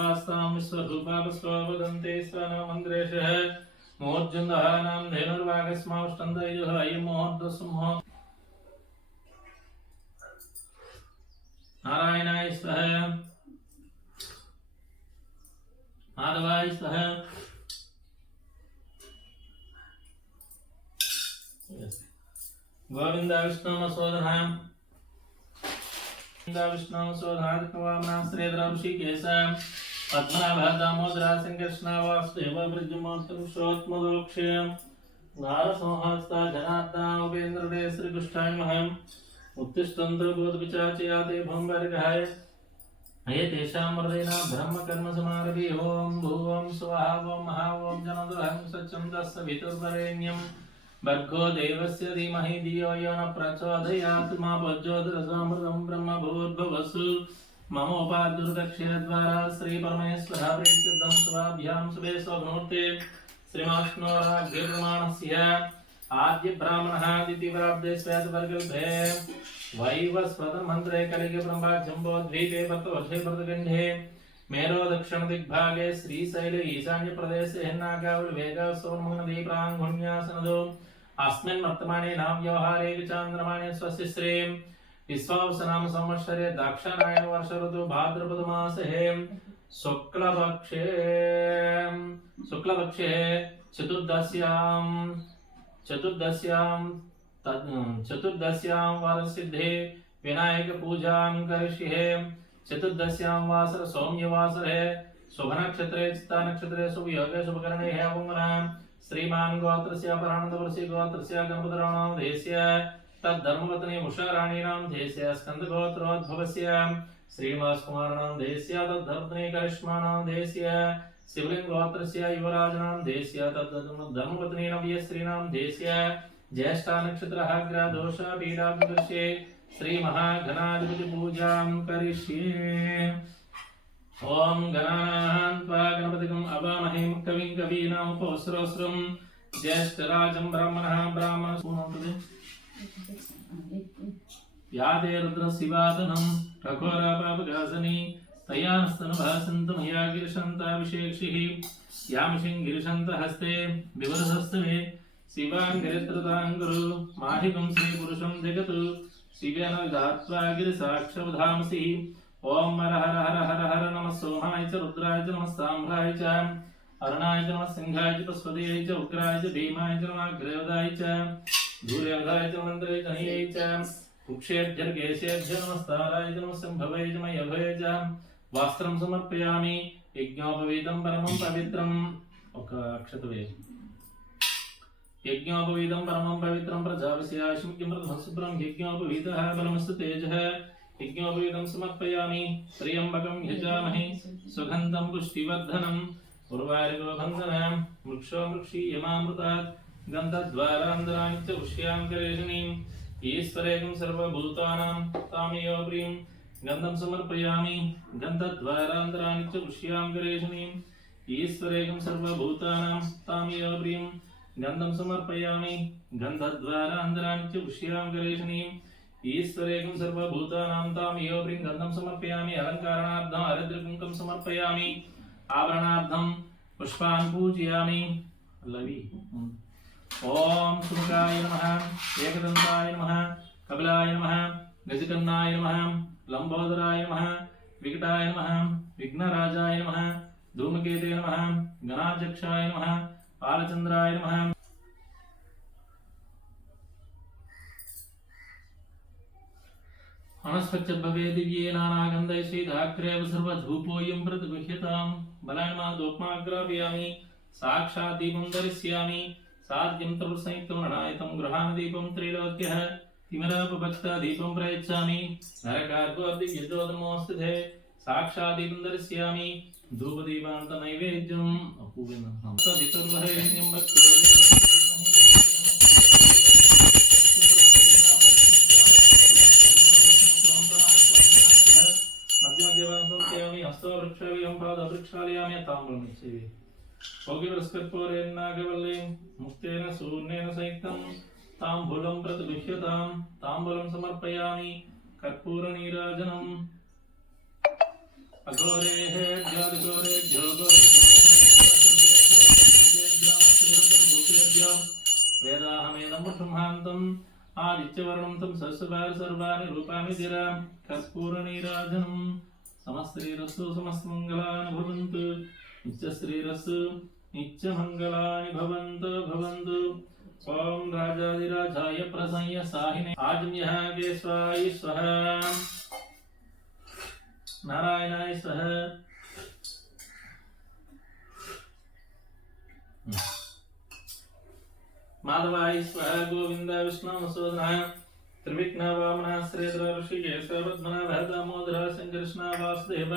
देवास्तां विश्वरूपाकस्ववदन्ते स्वनमन्द्रेशः मोर्जन्दहानां धेनुर्वागस्माष्टन्दयुः अयमोहद्वसुमो नारायणाय स्वाहा माधवाय स्वाहा गोविंद विष्णु मसोदनां विष्णु सोधात्मवामनाश्रेद्रंशी पद्मनाभ दामोदर संकृष्ण वासुदेव ब्रजमोत्तमोत्मोक्षे नारसंहस्ता जनार्दन उपेन्द्रदे श्रीकृष्णाय नमः उत्तिष्ठन्तु बोधविचाचयाते भंवर्गाय ये तेषां हृदयेन ब्रह्म कर्म समारभे ओम भुवं स्वाहा ओम महा ओम जनोदहं सत्यं तस्य वितुर्वरेण्यं भर्गो देवस्य धीमहि धियो यो न प्रचोदयात् मा प्रचोदयात् ब्रह्म भूर्भुवस्सु मम उपादुर्दक्षिणद्वारा श्री परमेश्वर प्रीत्यर्थं स्वाभ्यां शुभे स्वमुहूर्ते श्रीमाष्णोराज्ञप्रमाणस्य आद्य ब्राह्मणः दितिव्राब्धे श्वेतवर्गल्भे वैवस्वतं मन्त्रे कलिगे ब्रह्मा जम्बो द्वीपे भक्तवर्षे भरतखण्डे मेरो दक्षिण दिग्भागे श्रीशैले ईशान्य प्रदेशे हेन्नागावल वेग सोमनदी प्राङ्गुण्यासनदो अस्मिन् वर्तमाने नाव्यवहारे चान्द्रमाणे स्वस्य श्री विश्वावसनाम संवत्सरे दक्षिणायन वर्ष ऋतु भाद्रपद मासे शुक्लपक्षे चतुर्दश्यां वारसिद्धे विनायक पूजां करिष्ये चतुर्दश्यां वासर सौम्यवासरे शुभ नक्षत्रे चित्ता नक्षत्रे शुभ योगे शुभकरणे हेवंगना श्रीमान गोत्रस्य परानंदवर्षि गोत्रस्य गणपतराणां देस्य तद्धर्मपत्नी उषाराणीनां देस्य स्कंदगोत्रोद्भवस्य श्रीनिवास कुमाराणां देस्य तद्धर्मपत्नी करिष्माणां देस्य शिवलिंग गोत्रस्य युवराजनां देस्य तद्धर्मपत्नी नव्यश्रीनां देस्य ज्येष्ठा नक्षत्रः दोष पीडादृश्ये श्री महागणाधिपति पूजां करिष्ये ओम गणानान्त्वा गणपतिं अवामहे कविं कवीनामुपस्रोस्रं ज्येष्ठराजं ब्राह्मणः ब्राह्मणसूनोतदे यादे रुद्रशिवादनं रघोरापापगासनी तयानस्तनभासन्तमया गिरिशन्ताभिषेक्षिः यामिषिं गिरिशन्तहस्ते विवरहस्तवे शिवाङ्गिरित्रताङ्गुरु माहिकं श्रीपुरुषं जगतु शिवेन धात्वा गिरिसाक्षवधामसि ओम हर हर हर हर हर नमः सोमाय च रुद्राय च नमः सांभ्राय च अरुणाय च नमः सिंहाय च पशुपतये च उग्राय च भीमाय च नमः ग्रेवदाय च धूर्यंगाय च मन्त्रे च हये च कुक्षेभ्यर्केशेभ्यो नमस्ताराय च नमः संभवे च मयभये च वस्त्रं समर्पयामि यज्ञोपवीतं परमं पवित्रं ఒక అక్షతవే यज्ञोपवीतं परमं पवित्रं प्रजापस्याश्म किमृतमशुभ्रं यज्ञोपवीतः बलमस्तु तेजः यज्ञोपवीतं समर्पयामि त्र्यम्बकं यजामहे सुगन्धं पुष्टिवर्धनं उर्वारुकबन्धनं वृक्षो वृक्षीयमामृतात् गन्धद्वारान्तराणि च पुष्यां करेशनीम् ईश्वरेकं सर्वभूतानां तामेव प्रियं गन्धं समर्पयामि गन्धद्वारान्तराणि च पुष्यां करेशनीम् ईश्वरेकं सर्वभूतानां तामेव प्रियं गंधं समर्पयामि गंधद्वारान्तराणि च पुष्यां करेशनीम् ईश्वरेकं सर्वभूतानां तामेव प्रियं गंधं समर्पयामि अलंकारणार्थं हरिद्रकुंकं समर्पयामि आभरणार्थं पुष्पान् पूजयामि लवि ओम सुमुखाय नमः एकदन्ताय नमः कपिलाय नमः गजकर्णाय नमः लंबोदराय नमः विकटाय नमः विघ्नराजाय नमः धूमकेतवे नमः गणाध्यक्षाय नमः बालचंद्राय नमः अनस्पत्यद्भवे दिव्ये नानागन्धै श्रीधाग्रेव सर्वधूपोऽयं प्रतिगृह्यतां बलान्मादोपमाग्रापयामि साक्षात् दीपं दर्शयामि साध्यं तरुसंयुक्तं रणयतं गृहाण दीपं त्रैलोक्यः तिमिरापभक्ता दीपं प्रयच्छामि नरकार्गोऽब्धियज्योतिर्मोऽस्तिते साक्षात् दीपं दर्शयामि धूपदीपान्त नैवेद्यम् अपूर्णं सवितुर्वरेण्यं मध्यमध्यवांसंख्यामि हस्तवृक्षालयं पादवृक्षालयामि ताम्बूलं सेवे भोगिवस्कर्पूरेन्नागवल्ले मुक्तेन सूर्णेन संयुक्तं ताम्बूलं प्रतिगृह्यतां ताम्बूलं समर्पयामि कर्पूरनीराजनम् अघोरेः ज्योतिको आदित्यवर्णं तं सस्यभार सर्वाणि रूपाणि धिरा कर्पूरनीराजनं समस्त्रीरस्तु समस्तमङ्गलानि भवन्तु नित्यश्रीरस्तु नित्यमङ्गलानि भवन्तु भवन्तु ओम राजाधिराजाय प्रसन्न साहिने आजम्यः केशवाय स्वाहा नारायणाय स्वाहा माधवाय स्वाहा गोविंद विष्णु मसूदनाय त्रिविघ्न वामना श्रीधर ऋषिकेश पद्मनाभ दामोदर संकृष्ण वासुदेव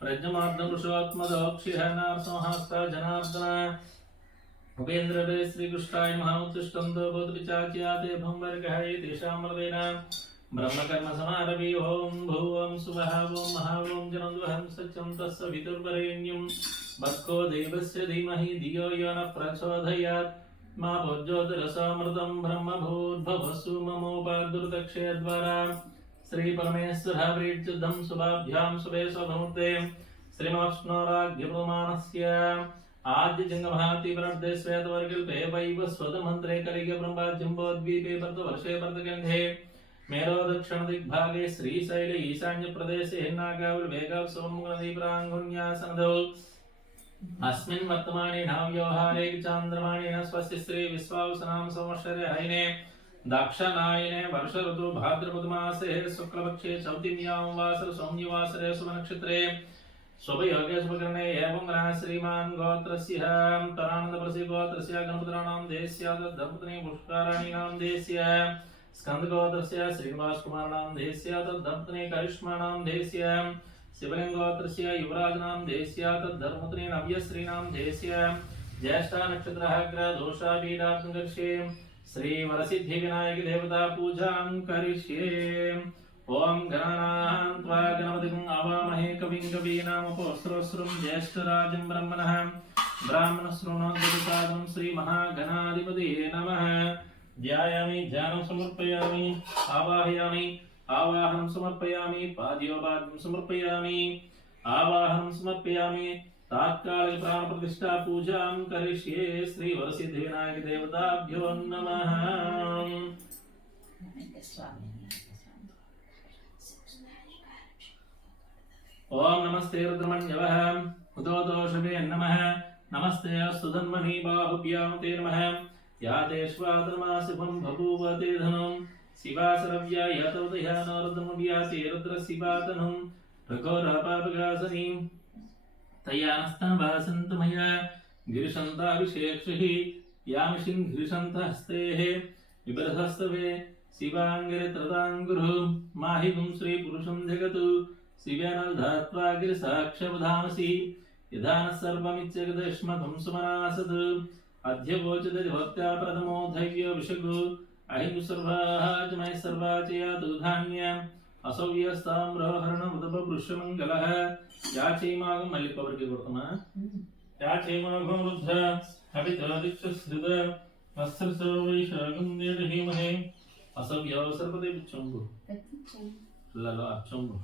प्रज्ञमार्दन पुरुषोत्तमदोक्षिः नारसिंहस्ता जनार्दन उपेन्द्र श्री कृष्णाय महाउत्तिष्ठं बोधविचाच्याते भंवर्गः तेषामर्देन ब्रह्मकर्म समारभे ओम भुवं सुवः ओम महाओम जनन्दुहं सत्यं तस्य विदुर्वरेण्यं भर्गो देवस्य धीमहि धियो यो न प्रचोदयात् मा भोज्योतिरसामृतं ब्रह्मभूद्भवस्सु ममोपादुर्दक्षयद्वारा श्री परमेश्वरावृत्युद्धं शुभाभ्यां शुभे स्वभमुक्ते श्रीमत्ष्णोराज्ञप्रमाणस्य आद्य जंगमहाति वरदे श्वेतवर्गल्पे वैव स्वदमन्त्रे कलिग ब्रह्मजम्बोद्वीपे वर्षे वर्तगन्धे मेरो दक्षिण दिग्भागे श्रीशैल ईशान्य प्रदेशे हिन्नागावल वेगाव सोमनदीप्राङ्गुन्यासनदौ अस्मिन् वर्तमाने नाव्यवहारे चान्द्रमाणेन स्वस्य श्री विश्वावसनाम संवत्सरे हैने दाक्षानायने वर्ष ऋतु भाद्रपदमासे शुक्लपक्षे चौतिम्यां वासर सौम्यवासरे शुभनक्षत्रे शुभयोगे शुभकरणे एवं श्रीमान गोत्रस्य तरानन्दप्रसि गोत्रस्य गणपतिनां देस्य दम्पत्नी पुष्कराणि नाम देस्य स्कंद गोत्रस्य श्रीनिवास कुमार नाम देस्य दम्पत्नी करिश्मा नाम देस्य शिवलिंग गोत्रस्य युवराज नाम देस्य धर्मपत्नी नव्यश्री नाम देस्य ज्येष्ठा नक्षत्रः ग्रह दोषापीडात्मकर्षे श्री वरसिद्धि विनायक देवता पूजां करिष्ये ओम गणानां त्वा गणपतिं आवामहे कविं कवीनामुपस्रस्रं ज्येष्ठराजं ब्रह्मणः ब्राह्मणश्रवणोद्गतसादं श्री महागणाधिपतये नमः ध्यायामि ध्यानं समर्पयामि आवाहयामि आवाहनं समर्पयामि पाद्योपाद्यं समर्पयामि आवाहनं समर्पयामि तात्कालिक प्राण प्रतिष्ठा पूजां करिष्ये श्री वरसिद्धि विनायक देवताभ्यो नमः ओम नमस्ते रुद्रमण्यवः उदोदोषवे नमः नमस्ते सुधन्मनि बाहुभ्यां ते नमः या ते श्वातमासिभं बभूव ते धनं शिवासरव्या यतोदया नरुद्रमुड्या ते रुद्रशिवातनं प्रघोरपापगासनीं तयानस्तनभासन्तमया गिरिशन्ताभिषेक्षिः यामिषिं गिरिशन्तहस्तेः विबरहस्तवे शिवाङ्गिरित्रताङ्गुरुः माहिगुं श्रीपुरुषं जगतु शिवेन धात्वा गिरिसाक्षवधामसि यदा न सर्वमित्यगदश्मकं सुमनासत् अद्य वोचते भक्त्या प्रथमो धैर्यो विषगु अहिं सर्वाः च मयि सर्वा च यातु धान्यम् असौव्यस्ताम्रहरणमुदपपुरुषमङ्गलः याचैमागं मल्लिकवर्गे वर्तमा याचैमागं रुद्र हवितरादिक्षश्रित वस्त्रसो वैशाखं देवहीमहे असव्यो सर्वदे बिच्छम्बु ललो अच्छम्बु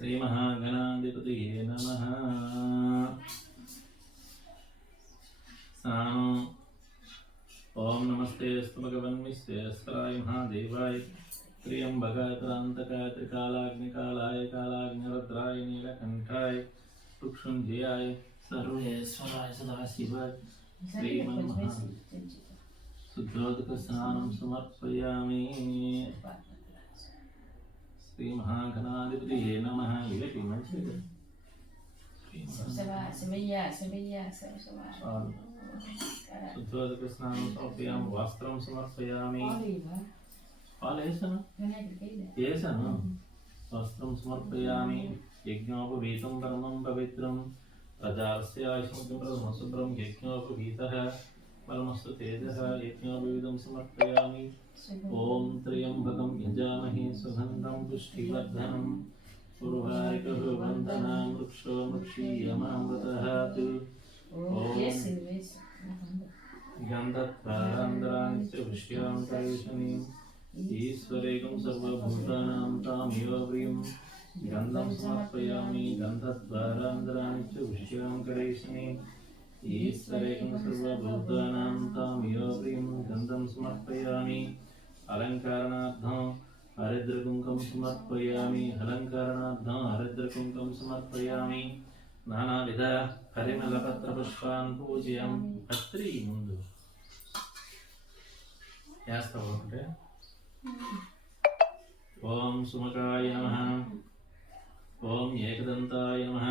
श्री महागणाधिपतये नमः स्नानं ओम नमस्ते अस्तु भगवन् विश्वेश्वराय महादेवाय त्र्यंबकाय क्रांतकाय त्रिकालाग्निकालाय कालाग्निरुद्राय नीलकंठाय तुक्षुंजयाय सर्वेश्वराय सदाशिवाय श्रीमन्महा शुद्धोदक स्नानं समर्पयामि श्री महागणाधिपतये नमः विलकी मंचिद शुद्धोदक स्नानं समर्पयामि वस्त्रं समर्पयामि वस्त्रं समर्पयामि यज्ञोपवीतं परमं पवित्रं प्रजास्य आयुष्मद्यं शुभ्रं यज्ञोपवीतः परमस्तु तेजः यज्ञोपवीतं समर्पयामि ओम त्र्यंबकं यजामहे सुगन्धं पुष्टिवर्धनम् उर्वारिकः वन्दनां वृक्षो वृक्षीयमामृतः गन्धत्वारान्दराणि च वृष्यां करेशनीम् ईश्वरेकं सर्वभूतानां तामेव प्रियं गन्धं समर्पयामि गन्धद्वारान्दराणि च वृष्यां करेशनीम् ईश्वरेकं सर्वभूतानां तामेव प्रियं गन्धं समर्पयामि अलङ्कारणार्थं हरिद्रकुङ्कं समर्पयामि अलङ्कारणार्थं हरिद्रकुङ्कं समर्पयामि नानाविध परिमलपत्रपुष्पान् पूजयामि पत्री ముందు చేస్తావు అంటే ఓం సుమకాయ నమః ఓం ఏకదంతాయ నమః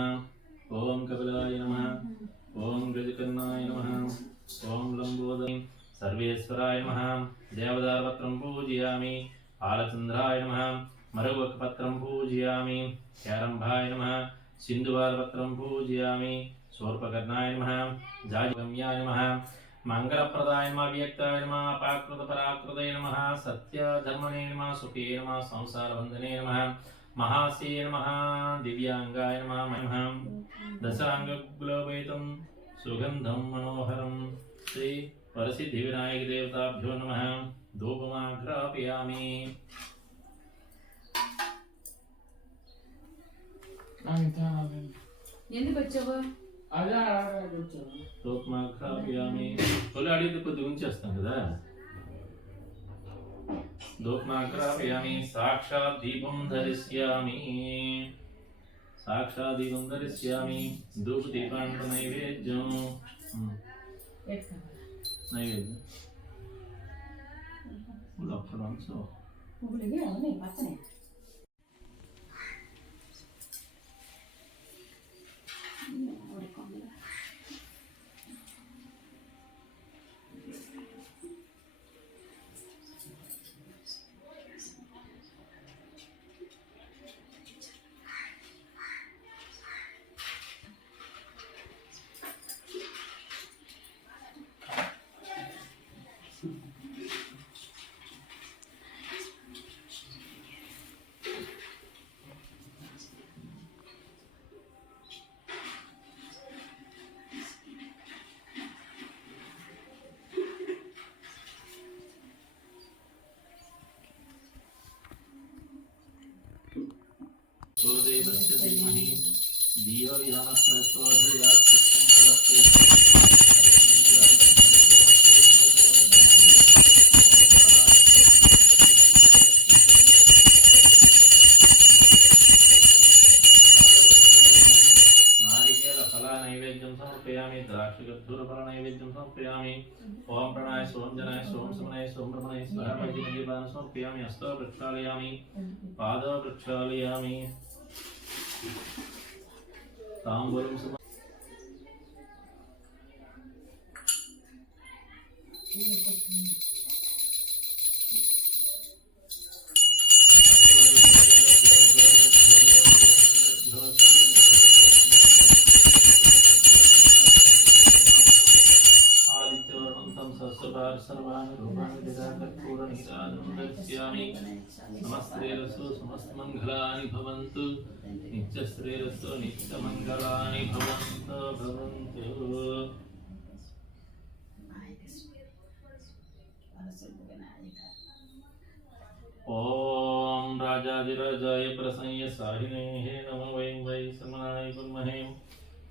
ఓం కపిలాయ నమః ఓం గజకర్ణాయ నమః ఓం లంబోదరాయ సర్వేశ్వరాయ నమః దేవదాపత్రం పూజయామి ఆలచంద్రాయ నమః మరువకపత్రం పూజయామి కేరంభాయ నమః सिंधुवारपत्रं पूजयामि शूर्पकर्णाय नमः जाजगम्याय नमः मंगलप्रदाय नमः व्यक्ताय नमः अपाकृतपराकृतये नमः सत्यधर्मणे नमः सुखे नमः संसारबन्धने नमः महासे नमः दिव्यांगाय नमः दशांगगुलवेतं सुगन्धं मनोहरं श्री परसिद्धिविनायक देवताभ्यो नमः धूपमाघ्रापयामि ఎందుకు వచ్చావు అదే వచ్చాను దోప్మాఘ్రాపయామి తొలి అడిగితే కొద్దిగా ఉంచేస్తాం కదా దోప్మాఘ్రాపయామి సాక్షాత్ దీపం ధరిష్యామి ధూప దీపాంత నైవేద్యం నైవేద్యం పువ్వులు అవునే పక్కనే देवस्य धीमहि धियो यो नः प्रचोदयात् नारिकेलफलनैवेद्यं समर्पयामि द्राक्षगद्धूरफलनैवेद्यं समर्पयामि ओम प्रणय सोम जनाय सोम समनाय सोम ब्रह्मणाय स्वाहा भजनदीपान समर्पयामि हस्तो प्रक्षालयामि पादो प्रक्षालयामि तांबूलं सर्वान् रूपाणि ददाकर्पूरनिराजनं दर्शयामि समस्तेरसो समस्तमङ्गलानि भवन्तु नित्यश्रेयसो नित्यमङ्गलानि भवन्तु ॐ राजाधिराजाय प्रसंय साहिनेः नमो वै समनाय कुर्महे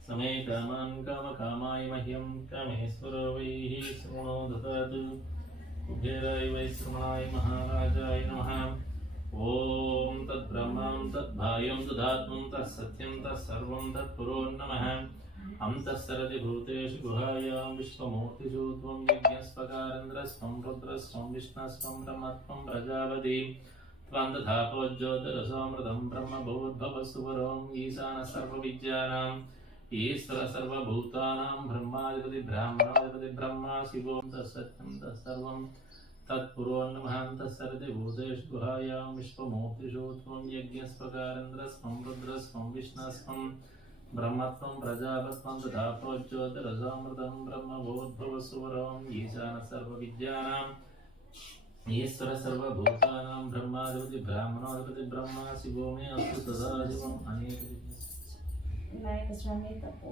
समे कामान् कामकामाय मह्यं कामेश्वरो वैः श्रवणो ददातु कुबेराय वै श्रवणाय महाराजाय नमः ॐ तद्ब्रह्मां तद्भायं तदात्मं तत्सत्यं तत्सर्वं तत्पुरो नमः अन्तःसरति भूतेषु गुहायां विश्वमूर्तिषु त्वं यज्ञस्वकारेन्द्रस्वं रुद्रस्वं विष्णुस्वं ब्रह्मत्वं प्रजापति त्वं तथापोज्योतिरसोऽमृतं ब्रह्मभूद्भवस्सुवरों ईशानः सर्वविद्यानाम् ईश्वर सर्वभूतानां ब्रह्माधिपति ब्राह्मणाधिपति ब्रह्मा शिवो तत्सत्यं तत्सर्वं तत्पुरो नमः तत्सरति भूतेषु गुहायां विश्वमूर्तिषु त्वं यज्ञस्वकारेन्द्रस्वं रुद्रस्वं विष्णुस्वं ब्रह्मत्वं प्रजापत्वं तथा प्रोज्योतिरसामृतं ब्रह्मभूद्भवस्सुवरों ईशानः सर्वविद्यानाम् ईश्वर सर्वभूतानां ब्रह्माधिपति ब्रह्मणोऽधिपति ब्राह्मणोऽधिपति ब्रह्मा शिवो मे अस्तु सदा शिवम् అనేక వినాయక స్వామి తప్పు